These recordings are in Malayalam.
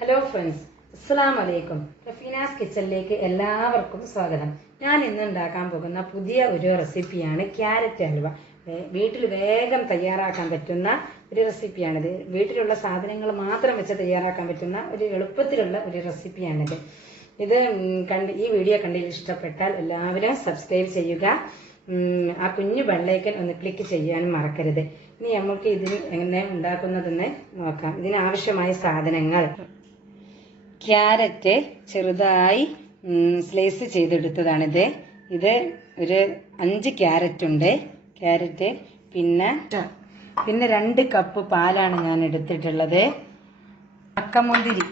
ഹലോ ഫ്രണ്ട്സ്, അസ്സലാമു അലൈക്കും. റഫീനാസ് കിച്ചണിലേക്ക് എല്ലാവർക്കും സ്വാഗതം. ഞാൻ ഇന്ന് ഉണ്ടാക്കാൻ പോകുന്ന പുതിയ ഒരു റെസിപ്പിയാണ് ക്യാരറ്റ് ഹൽവ. വീട്ടിൽ വേഗം തയ്യാറാക്കാൻ പറ്റുന്ന ഒരു റെസിപ്പിയാണിത്. വീട്ടിലുള്ള സാധനങ്ങൾ മാത്രം വെച്ച് തയ്യാറാക്കാൻ പറ്റുന്ന ഒരു എളുപ്പത്തിലുള്ള ഒരു റെസിപ്പിയാണിത്. ഈ വീഡിയോ കണ്ടതിൽ ഇഷ്ടപ്പെട്ടാൽ എല്ലാവരും സബ്സ്ക്രൈബ് ചെയ്യുക. ആ കുഞ്ഞു ബെല്ലൈക്കൻ ഒന്ന് ക്ലിക്ക് ചെയ്യാനും മറക്കരുത്. ഇനി നമുക്ക് ഇതിന് എങ്ങനെ ഉണ്ടാക്കുന്നതെന്ന് നോക്കാം. ഇതിനാവശ്യമായ സാധനങ്ങൾ: ക്യാരറ്റ് ചെറുതായി സ്ലൈസ് ചെയ്തെടുത്തതാണിത്. ഇത് ഒരു 5 ക്യാരറ്റ് ഉണ്ട്. ക്യാരറ്റ് പിന്നെ 2 കപ്പ് പാലാണ് ഞാൻ എടുത്തിട്ടുള്ളത്. ഉണക്കമുന്തിരി,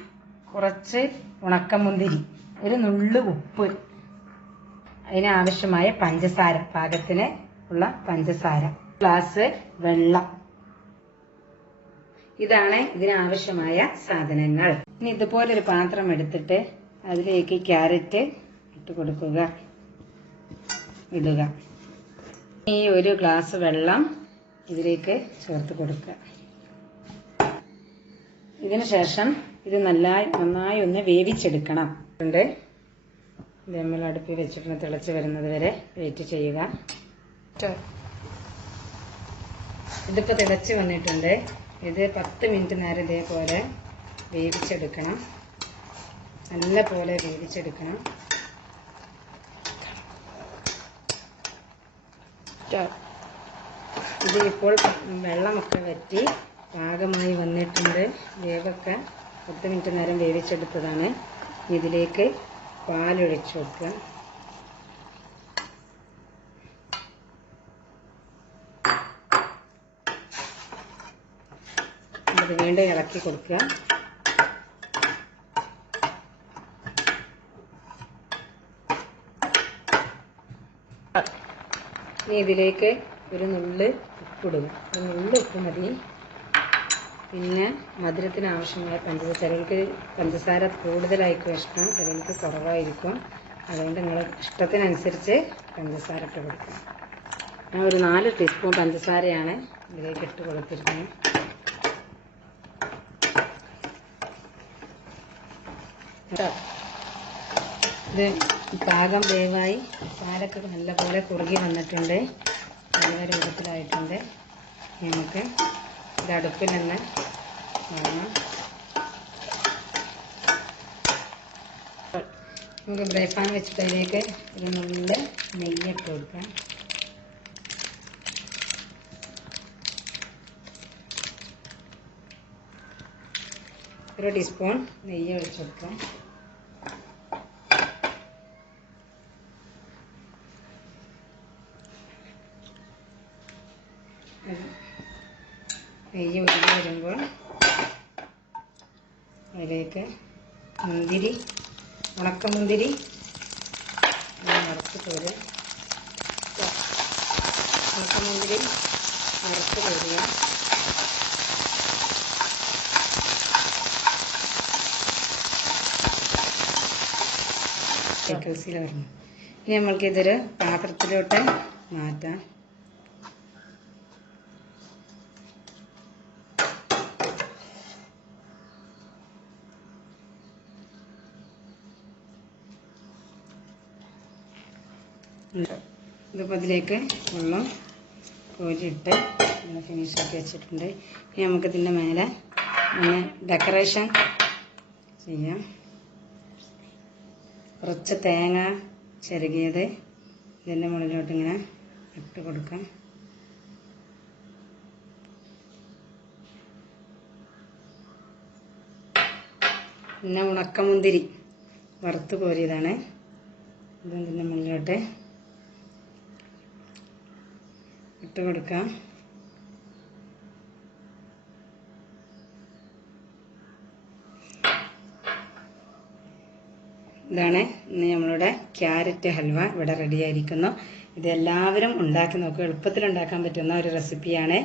കുറച്ച് ഉണക്കമുന്തിരി, ഒരു നുള്ളു ഉപ്പ്, അതിനാവശ്യമായ പഞ്ചസാര, പാകത്തിന് ഉള്ള പഞ്ചസാര, ഗ്ലാസ് വെള്ളം. ഇതാണ് ഇതിനാവശ്യമായ സാധനങ്ങൾ. ഇനി ഇതുപോലൊരു പാത്രം എടുത്തിട്ട് അതിലേക്ക് ക്യാരറ്റ് ഇട്ട് കൊടുക്കുക, ഇടുക. ഈ 1 ഗ്ലാസ് വെള്ളം ഇതിലേക്ക് ചേർത്ത് കൊടുക്കുക. ഇതിനു ശേഷം ഇത് നന്നായി ഒന്ന് വേവിച്ചെടുക്കണം. ഇത് നമ്മൾ അടുപ്പിൽ വെച്ചിട്ട് തിളച്ച് വരുന്നത് വരെ വെയിറ്റ് ചെയ്യുക. ഇതിപ്പോ തിളച്ച് വന്നിട്ടുണ്ട്. ഇത് 10 മിനിറ്റ് നേരം ഇതേപോലെ വേവിച്ചെടുക്കണം. നല്ല പോലെ വേവിച്ചെടുക്കണം. ഇത് ഇപ്പോൾ വെള്ളമൊക്കെ വറ്റി പാകമായി വന്നിട്ടുണ്ട്. വേവൊക്കെ 10 മിനിറ്റ് നേരം വേവിച്ചെടുത്തതാണ്. ഇതിലേക്ക് പാലൊഴിച്ചു വെക്കുക. അത് വീണ്ടും ഇളക്കി കൊടുക്കുക. ഇനി ഇതിലേക്ക് ഒരു നുള്ള് ഉപ്പിടുക. ഒരു നുള്ള് ഉപ്പ് മതി. പിന്നെ മധുരത്തിന് ആവശ്യമായ പഞ്ചസാര. ചിലർക്ക് പഞ്ചസാര കൂടുതലായിരിക്കും ഇഷ്ടം, ചിലർക്ക് കുറവായിരിക്കും. അതുകൊണ്ട് നിങ്ങൾ ഇഷ്ടത്തിനനുസരിച്ച് പഞ്ചസാര ഇട്ട് കൊടുക്കുക. ഞാൻ ഒരു 4 ടീസ്പൂൺ പഞ്ചസാരയാണ് ഇതിലേക്ക് ഇട്ട് കൊടുത്തിരിക്കുന്നത്. ഇത് പാകം വേവായി പാലൊക്കെ നല്ലപോലെ കുറുകി വന്നിട്ടുണ്ട്. നല്ല രൂപത്തിലായിട്ടുണ്ട്. നമുക്ക് ഇത് അടുപ്പിൽ തന്നെ വാങ്ങാം. നമുക്ക് ഫ്രൈ പാൻ വെച്ചിട്ട് അതിലേക്ക് ഒരു നുള്ള് നെയ്യിട്ട് കൊടുക്കാം. ഒരു ടീസ്പൂൺ നെയ്യ് ഒഴിച്ചു കൊടുക്കാം. നെയ്യ് ഉരുകി വരുമ്പോൾ അതിലേക്ക് മുന്തിരി, ഉണക്കമുന്തിരി വറുത്ത് കോരുക. ഉണക്കമുന്തിരി വറുത്ത് കോരുക. വരുന്നു. ഇനി നമ്മൾക്ക് ഇതൊരു പാത്രത്തിലോട്ട് മാറ്റാം. ഇതിപ്പോൾ ഇതിലേക്ക് വെള്ളം കോരിയിട്ട് ഫിനിഷാക്കി വെച്ചിട്ടുണ്ട്. ഇനി നമുക്കിതിൻ്റെ മേലെ ഒന്ന് ഡെക്കറേഷൻ ചെയ്യാം. കുറച്ച് തേങ്ങ ചിരകിയത് ഇതിൻ്റെ മുകളിലോട്ട് ഇങ്ങനെ ഇട്ട് കൊടുക്കാം. പിന്നെ ഉണക്കമുന്തിരി വറുത്ത് കോരിയതാണ്. ഇതും ഇതിൻ്റെ മുകളിലോട്ട് ഇട്ട് കൊടുക്കാം. ഇതാണ് ഇന്ന് നമ്മളുടെ ക്യാരറ്റ് ഹൽവ ഇവിടെ റെഡി ആയിരിക്കുന്നു. ഇത് എല്ലാവരും ഉണ്ടാക്കി നോക്കുക. എളുപ്പത്തിൽ ഉണ്ടാക്കാൻ പറ്റുന്ന ഒരു റെസിപ്പിയാണ്.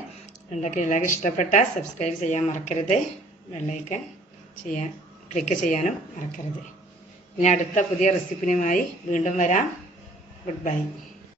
എല്ലാവർക്കും ഇഷ്ടപ്പെട്ടാൽ സബ്സ്ക്രൈബ് ചെയ്യാൻ മറക്കരുത്. ബെല്ലൈക്കൻ ക്ലിക്ക് ചെയ്യാനും മറക്കരുത്. ഇനി അടുത്ത പുതിയ റെസിപ്പിയുമായി വീണ്ടും വരാം. Good bye.